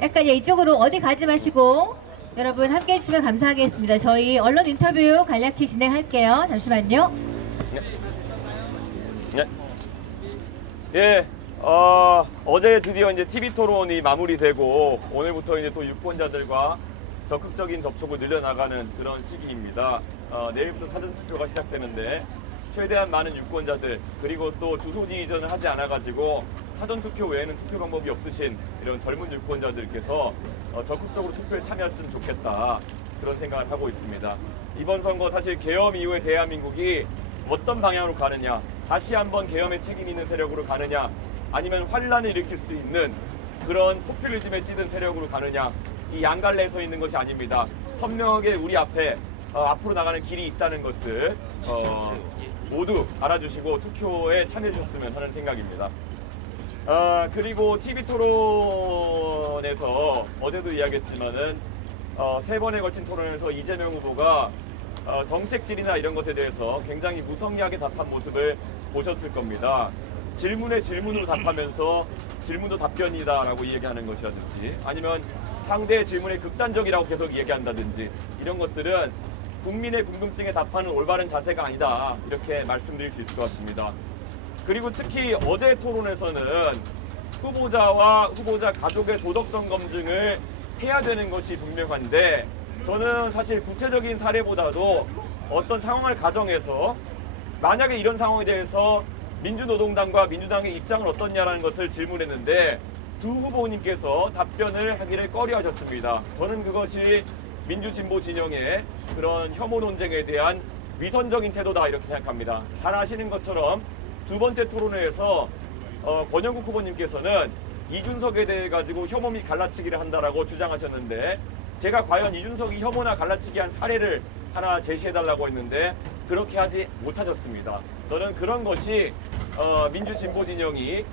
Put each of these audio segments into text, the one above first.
약간 이쪽으로 어디 가지 마시고 여러분 함께 해주시면 감사하겠습니다. 저희 언론 인터뷰 간략히 진행할게요. 잠시만요. 네. 예, 어제 드디어 이제 TV 토론이 마무리되고 오늘부터 이제 또 유권자들과 적극적인 접촉을 늘려나가는 그런 시기입니다. 내일부터 사전투표가 시작되는데 최대한 많은 유권자들 그리고 또 주소지 이전을 하지 않아가지고 사전투표 외에는 투표 방법이 없으신 이런 젊은 유권자들께서 적극적으로 투표에 참여했으면 좋겠다 그런 생각을 하고 있습니다. 이번 선거 사실 계엄 이후에 대한민국이 어떤 방향으로 가느냐, 다시 한번 계엄의 책임 있는 세력으로 가느냐, 아니면 환란을 일으킬 수 있는 그런 포퓰리즘에 찌든 세력으로 가느냐, 이 양갈래에 서 있는 것이 아닙니다. 선명하게 우리 앞에 앞으로 나가는 길이 있다는 것을 모두 알아주시고 투표에 참여해 주셨으면 하는 생각입니다. 그리고 TV 토론에서 어제도 이야기했지만은 3번에 걸친 토론에서 이재명 후보가 정책질이나 이런 것에 대해서 굉장히 무성의하게 답한 모습을 보셨을 겁니다. 질문에 질문으로 답하면서 질문도 답변이다라고 얘기하는 것이라든지 아니면 상대의 질문에 극단적이라고 계속 얘기한다든지 이런 것들은 국민의 궁금증에 답하는 올바른 자세가 아니다 이렇게 말씀드릴 수 있을 것 같습니다. 그리고 특히 어제 토론에서는 후보자와 후보자 가족의 도덕성 검증을 해야 되는 것이 분명한데 저는 사실 구체적인 사례보다도 어떤 상황을 가정해서 만약에 이런 상황에 대해서 민주노동당과 민주당의 입장은 어떻냐라는 것을 질문했는데 두 후보님께서 답변을 하기를 꺼려하셨습니다. 저는 그것이 민주진보 진영의 그런 혐오 논쟁에 대한 위선적인 태도다 이렇게 생각합니다. 잘 아시는 것처럼 두 번째 토론회에서 권영국 후보님께서는 이준석에 대해 가지고 혐오 및 갈라치기를 한다라고 주장하셨는데 제가 과연 이준석이 혐오나 갈라치기 한 사례를 하나 제시해달라고 했는데 그렇게 하지 못하셨습니다. 저는 그런 것이 민주진보 진영이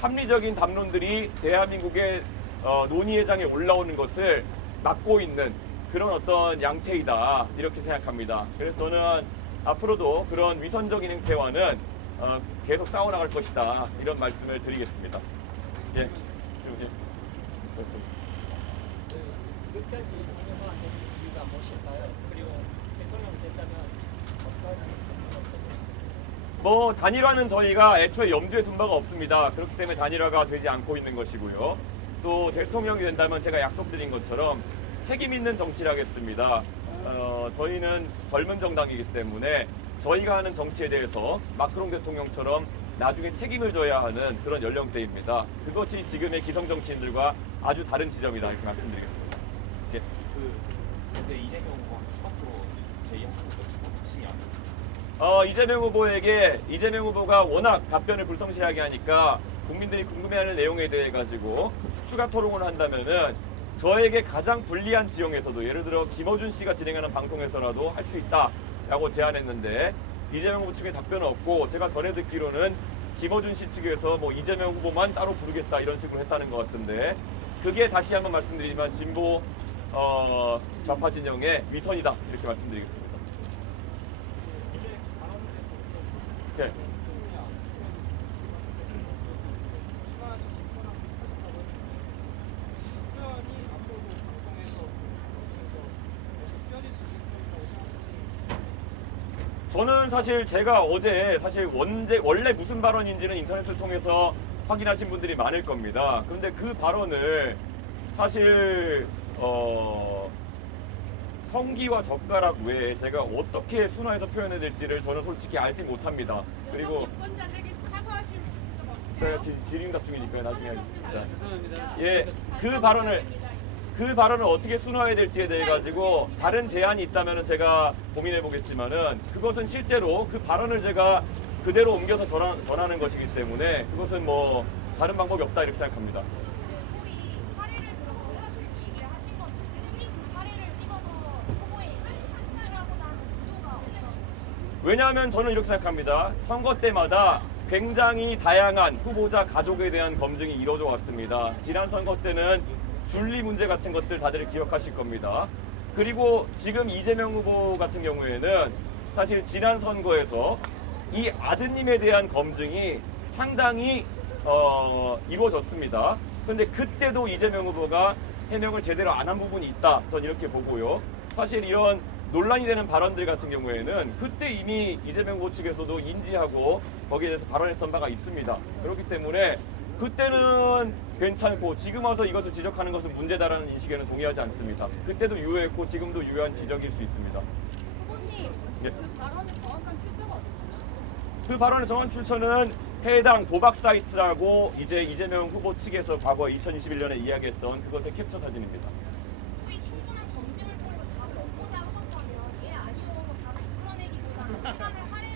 합리적인 담론들이 대한민국의 논의회장에 올라오는 것을 막고 있는 그런 어떤 양태이다 이렇게 생각합니다. 그래서 저는 앞으로도 그런 위선적인 행태와는 계속 싸워나갈 것이다 이런 말씀을 드리겠습니다. 예. 끝까지 운영하는 이유가 무엇일까요? 그리고 대통령 된다면 뭐 단일화는 저희가 애초에 염두에 둔 바가 없습니다. 그렇기 때문에 단일화가 되지 않고 있는 것이고요. 또 대통령이 된다면 제가 약속드린 것처럼 책임 있는 정치를 하겠습니다. 저희는 젊은 정당이기 때문에 저희가 하는 정치에 대해서 마크롱 대통령처럼 나중에 책임을 져야 하는 그런 연령대입니다. 그것이 지금의 기성 정치인들과 아주 다른 지점이다 이렇게 말씀드리겠습니다. 예. 이제 이재명 후보가 추가로 제의하는 것 자신이 안 이재명 후보가 워낙 답변을 불성실하게 하니까 국민들이 궁금해하는 내용에 대해 가지고 추가 토론을 한다면은 저에게 가장 불리한 지형에서도 예를 들어 김어준 씨가 진행하는 방송에서라도 할 수 있다라고 제안했는데 이재명 후보 측에 답변은 없고 제가 전에 듣기로는 김어준 씨 측에서 뭐 이재명 후보만 따로 부르겠다 이런 식으로 했다는 것 같은데 그게 다시 한번 말씀드리지만 진보 좌파 진영의 위선이다 이렇게 말씀드리겠습니다. 네. 저는 사실 제가 어제 사실 원래 무슨 발언인지는 인터넷을 통해서 확인하신 분들이 많을 겁니다. 그런데 그 발언을 사실 성기와 젓가락 외에 제가 어떻게 순화해서 표현해야 될지를 저는 솔직히 알지 못합니다. 그리고 유권자들에게 사과하실 적 없으세요? 제가 질의응답 중이니까요. 나중에 하겠습니다. 죄송합니다. 예, 그 발언을 어떻게 순화해야 될지에 대해 가지고 다른 제안이 있다면 제가 고민해 보겠지만은 그것은 실제로 그 발언을 제가 그대로 옮겨서 전하는 것이기 때문에 그것은 뭐 다른 방법이 없다 이렇게 생각합니다. 소위 사례를 들어서 이 얘기를 하신 건 굳이 그 사례를 찍어서 후보에 검증하고자 하는 의도가 없어요. 왜냐하면 저는 이렇게 생각합니다. 선거 때마다 굉장히 다양한 후보자 가족에 대한 검증이 이루어져 왔습니다. 지난 선거 때는 준리 문제 같은 것들 다들 기억하실 겁니다. 그리고 지금 이재명 후보 같은 경우에는 사실 지난 선거에서 이 아드님에 대한 검증이 상당히 이루어졌습니다. 그런데 그때도 이재명 후보가 해명을 제대로 안 한 부분이 있다. 전 이렇게 보고요. 사실 이런 논란이 되는 발언들 같은 경우에는 그때 이미 이재명 후보 측에서도 인지하고 거기에 대해서 발언했던 바가 있습니다. 그렇기 때문에 그때는 괜찮고 지금 와서 이것을 지적하는 것은 문제다라는 인식에는 동의하지 않습니다. 그때도 유효했고 지금도 유효한 지적일 수 있습니다. 후보님, 예. 그 발언의 정확한 출처가 어디세요? 그 발언의 정확한 출처는 해당 도박 사이트라고 이제 이재명 후보 측에서 과거 2021년에 이야기했던 그것의 캡처 사진입니다. 거의 충분한 검증을 통해서 답을 얻고자 하셨다면 예 아니요로 답을 풀어내기보다는 시간을 할애해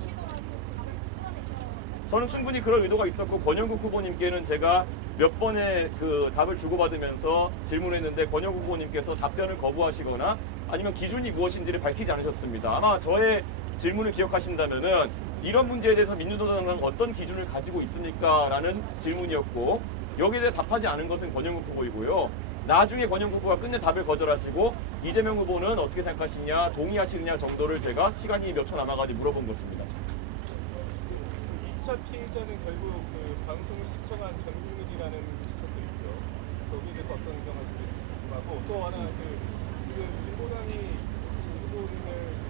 주시더라도 답을 풀어내셔야 저는 충분히 그럴 의도가 있었고 권영국 후보님께는 제가 몇 번의 그 답을 주고받으면서 질문했는데 권영국 후보님께서 답변을 거부하시거나 아니면 기준이 무엇인지를 밝히지 않으셨습니다. 아마 저의 질문을 기억하신다면은 이런 문제에 대해서 민주노당은 어떤 기준을 가지고 있습니까? 라는 질문이었고 여기에 대해 답하지 않은 것은 권영국 후보이고요. 나중에 권영국 후보가 끝내 답을 거절하시고 이재명 후보는 어떻게 생각하시냐, 동의하시느냐 정도를 제가 시간이 몇 초 남아가지고 물어본 것입니다. 2차 피해자는 결국 그 방송을 시청한 전 국민이라는 지적도 있고요. 거기에 대해서 어떤 의견을 궁금하고 또 하나 그 지금 진보당이 후보님을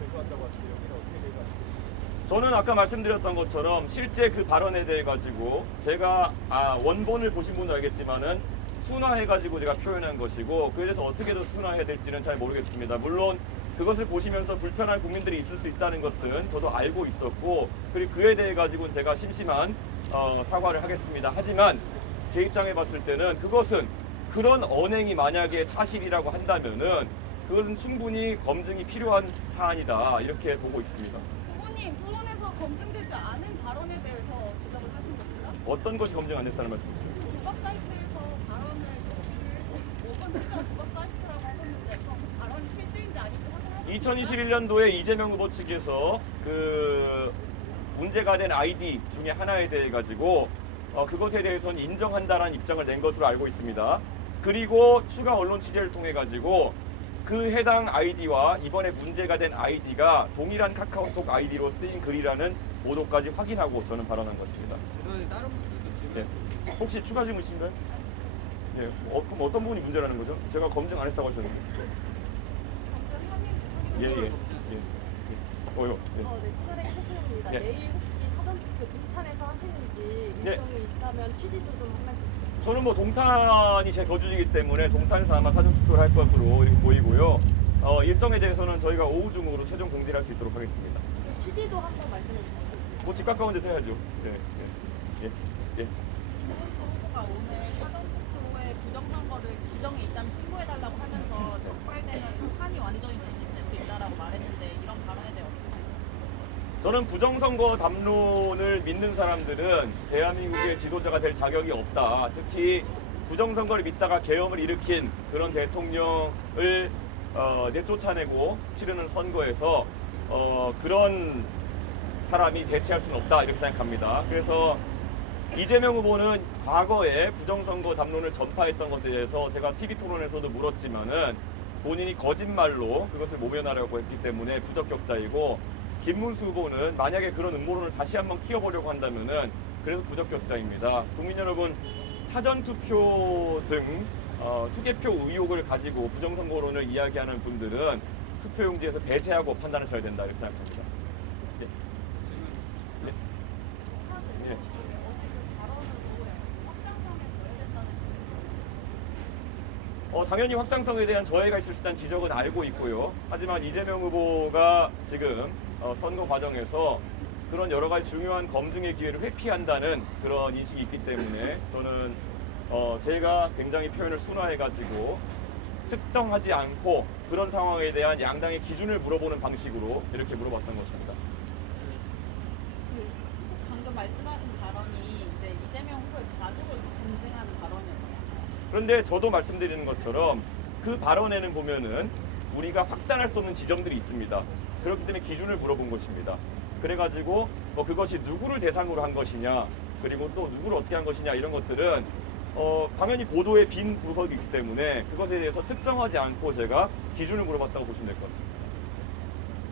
제소한다고 하시는데 여기는 어떻게 될까요? 저는 아까 말씀드렸던 것처럼 실제 그 발언에 대해 가지고 제가 원본을 보신 분은 알겠지만은 순화해가지고 제가 표현한 것이고 그에 대해서 어떻게 더 순화해야 될지는 잘 모르겠습니다. 물론 그것을 보시면서 불편한 국민들이 있을 수 있다는 것은 저도 알고 있었고 그리고 그에 대해 가지고는 제가 심심한 사과를 하겠습니다. 하지만 제 입장에 봤을 때는 그것은 그런 언행이 만약에 사실이라고 한다면은 그것은 충분히 검증이 필요한 사안이다 이렇게 보고 있습니다. 후보님, 토론에서 검증되지 않은 발언에 대해서 지적을 하신 겁니다. 어떤 것이 검증 안 됐다는 말씀이시죠? 도박 사이트에서 발언을 5번 특정 도박 사이트라고 하셨는데 그 발언이 실제인지 아닌지 확인하셨습니까? 2021년도에 이재명 후보 측에서 그 문제가 된 아이디 중에 하나에 대해 가지고 그것에 대해서는 인정한다라는 입장을 낸 것으로 알고 있습니다. 그리고 추가 언론 취재를 통해 가지고 그 해당 아이디와 이번에 문제가 된 아이디가 동일한 카카오톡 아이디로 쓰인 글이라는 보도까지 확인하고 저는 발언한 것입니다. 죄송한데 다른 분들도 질문. 네. 혹시 추가 질문이신가요? 네. 그럼 어떤 부분이 문제라는 거죠? 제가 검증 안 했다고 하셨는데. 예, 예. 예. 어요. 예. 네, 추가된 사실입니다. 예. 내일 혹시 사전투표 동탄에서 하시는지 예. 일정이 있다면 취지도 좀 한 말씀 부탁드립니다. 저는 뭐 동탄이 제 거주지이기 때문에 동탄에서 아마 사전투표를 할 것으로 이렇게 보이고요. 일정에 대해서는 저희가 오후 중으로 최종 공지를 할 수 있도록 하겠습니다. 그 취지도 한번 말씀해 주시겠습니까? 뭐 집 가까운 데서 해야죠. 네, 네. 예, 예. 김문수 후보가 오늘 사전투표에 부정선거를 규정이 있다면 신고해달라고 하면서 적발되면 판이 완전히 뒤집힐 수 있다라고 말했는데 이런 발언에 대해 어떻게 생각하세요? 저는 부정선거 담론을 믿는 사람들은 대한민국의 지도자가 될 자격이 없다. 특히 부정선거를 믿다가 계엄을 일으킨 그런 대통령을 내쫓아내고 치르는 선거에서 그런 사람이 대체할 수는 없다 이렇게 생각합니다. 그래서 이재명 후보는 과거에 부정선거 담론을 전파했던 것에 대해서 제가 TV 토론에서도 물었지만은 본인이 거짓말로 그것을 모면하려고 했기 때문에 부적격자이고 김문수 후보는 만약에 그런 음모론을 다시 한번 키워보려고 한다면은 그래서 부적격자입니다. 국민 여러분 사전투표 등 투개표 의혹을 가지고 부정선거론을 이야기하는 분들은 투표용지에서 배제하고 판단하셔야 된다 이렇게 생각합니다. 예. 예. 예. 당연히 확장성에 대한 저해가 있을 수 있다는 지적은 알고 있고요. 하지만 이재명 후보가 지금 선거 과정에서 그런 여러 가지 중요한 검증의 기회를 회피한다는 그런 인식이 있기 때문에 저는 제가 굉장히 표현을 순화해가지고 특정하지 않고 그런 상황에 대한 양당의 기준을 물어보는 방식으로 이렇게 물어봤던 것입니다. 방금 말씀하신 발언이 이제 이재명 후보의 가족을 검증하는 발언이었나요? 그런데 저도 말씀드리는 것처럼 그 발언에는 보면은 우리가 확단할 수 없는 지점들이 있습니다. 그렇기 때문에 기준을 물어본 것입니다. 그래가지고 그것이 누구를 대상으로 한 것이냐 그리고 또 누구를 어떻게 한 것이냐 이런 것들은 당연히 보도의 빈 구석이 있기 때문에 그것에 대해서 특정하지 않고 제가 기준을 물어봤다고 보시면 될 것 같습니다.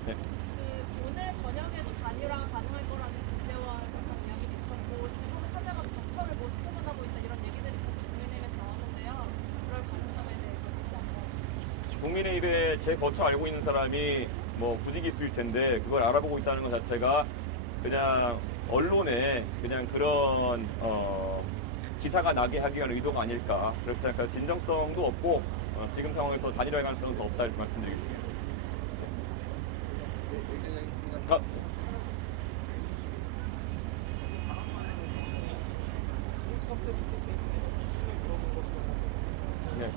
네. 그 오늘 저녁에도 단일화가 가능할 거라는 김대원 장관 이야기도 있었고 지금은 찾아가서 경찰을 모습 소문하고 있다 이런 얘기들이 계속 국민의힘에서 나왔는데요. 국민의힘에 제 거쳐 알고 있는 사람이 뭐 부지기수일 텐데 그걸 알아보고 있다는 것 자체가 그냥 언론에 그냥 그런 기사가 나게 하기 위한 의도가 아닐까 그렇게 생각해요. 진정성도 없고 지금 상황에서 단일화의 가능성은 더 없다 이렇게 말씀드리겠습니다. 아, 네.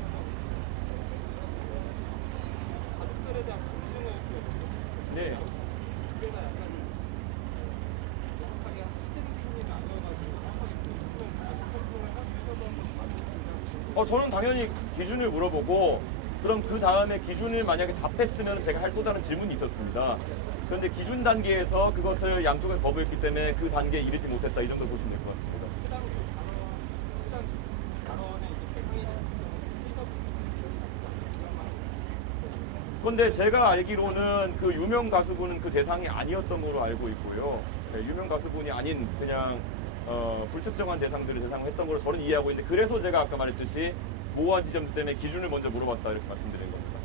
가족들에 대한 존중을 네. 집에나 약간 정확하게 시대는 기준이 아니어가지고 정확하게 존중을 가족 활동을 할 수 있어서 한번 말씀드리면 저는 당연히 기준을 물어보고 그럼 그 다음에 기준을 만약에 답했으면 제가 할 또 다른 질문이 있었습니다. 그런데 기준 단계에서 그것을 양쪽에 거부했기 때문에 그 단계에 이르지 못했다 이 정도 보시면 될 것 같습니다. 해당 단원의 이제 대상이 되는 그런데 제가 알기로는 그 유명 가수분은 그 대상이 아니었던 걸로 알고 있고요. 네, 유명 가수분이 아닌 그냥 불특정한 대상들을 대상으로 했던 걸로 저는 이해하고 있는데 그래서 제가 아까 말했듯이 모아 지점들 때문에 기준을 먼저 물어봤다 이렇게 말씀드린 겁니다.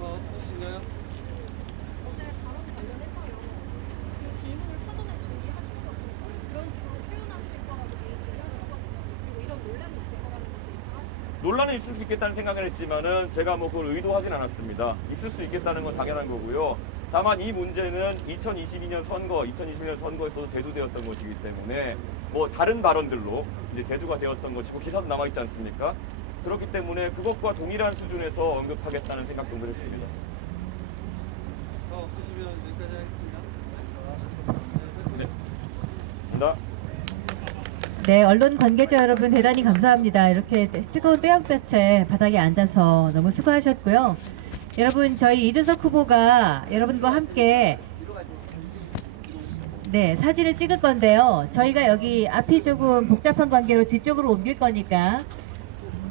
없으신가요? 어제 발언 관련해서요. 그 질문을 사전에 준비하신 것인지 그런 식으로 표현하실 거라고 미리 준비하신 것인지 그리고 이런 논란이 있을 거라는 것도 있어요. 논란은 있을 수 있겠다는 생각을 했지만은 제가 뭐 그걸 의도하진 않았습니다. 있을 수 있겠다는 건 당연한 거고요. 다만 이 문제는 2022년 선거에서도 대두되었던 것이기 때문에 뭐 다른 발언들로 이제 대두가 되었던 것이고 기사도 남아 있지 않습니까? 그렇기 때문에 그것과 동일한 수준에서 언급하겠다는 생각 정도를 했습니다. 더 없으시면 여기까지 하겠습니다. 네. 감사합니다. 네, 언론 관계자 여러분 대단히 감사합니다. 이렇게 뜨거운 떼약볕에 바닥에 앉아서 너무 수고하셨고요. 여러분, 저희 이준석 후보가 여러분과 함께 네, 사진을 찍을 건데요. 저희가 여기 앞이 조금 복잡한 관계로 뒤쪽으로 옮길 거니까